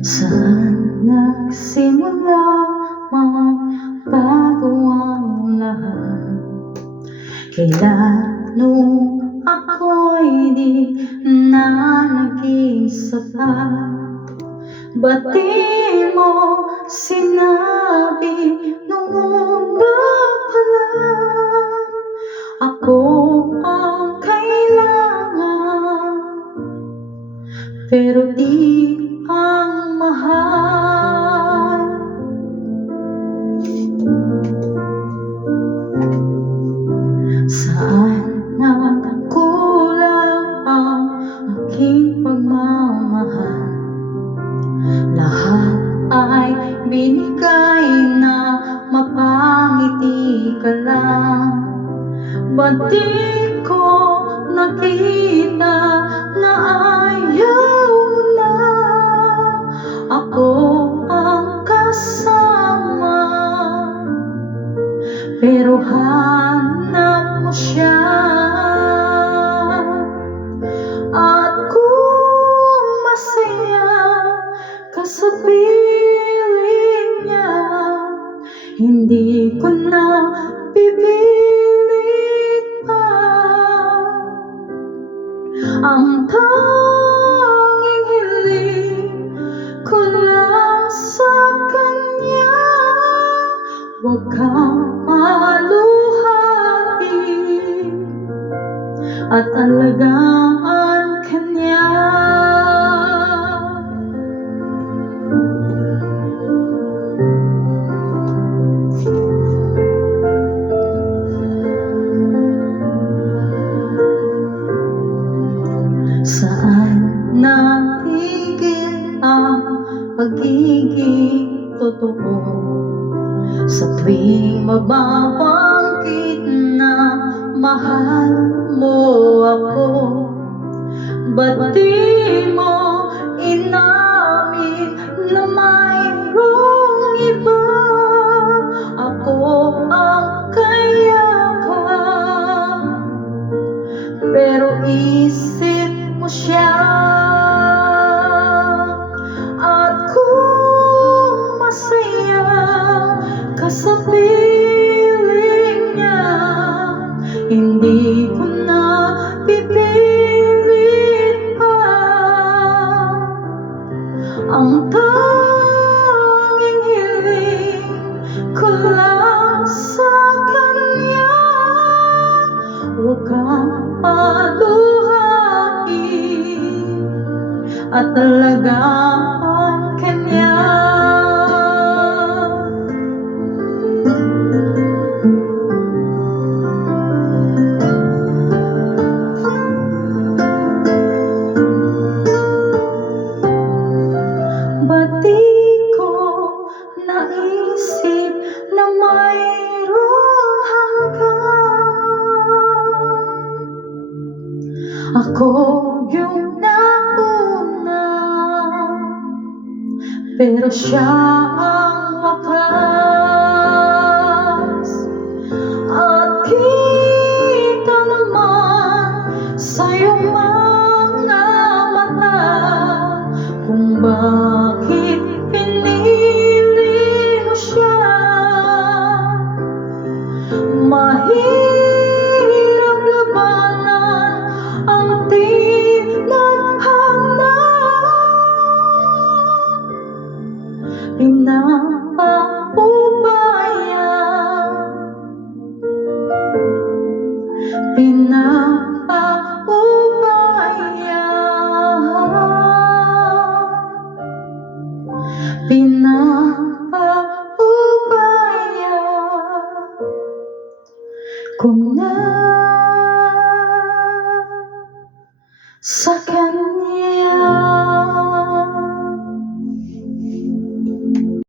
Saan nagsimula magbago ang lahat? Kailan nung ako'y di na naging sapat? Ba't di mo sinabi nung una pa lang ako ang kailangan, pero di ang mahal? Saan nagkulang ang aking pagmamahal? Lahat ay binigay na mapangiti ka lang. Ba't di ko nakita na ayaw mo na ako ang kasama, pero hanap mo siya? At kung masaya ka sa piling niya, hindi ko na pipilit pa. Ang tanging hiling ko lang sa kanya, huwag kang maluhain at alagaan kanya. Saan natigil ang pagiging totoo? Sa tuwing mababanggit na mahal mo ako, ba't di mo inamin na mayroong iba? Ako ang kayakap, pero isip mo siya. At kung masaya ka sa piling niya, hindi ko na pipilit pa. Ang tanging hiling ko lang sa kanya, huwag kang paluhain at alagaan kanya. Ba't di ko naisip na mayroong hanggan? Ako yung nauna, pero siya ang wakas. At kita naman sa iyong mga mata kung bakit pinili mo siya. Mahirap labanan ang tinadhana, pinapaubaya, pinapaubaya, pinapaubaya ko na sa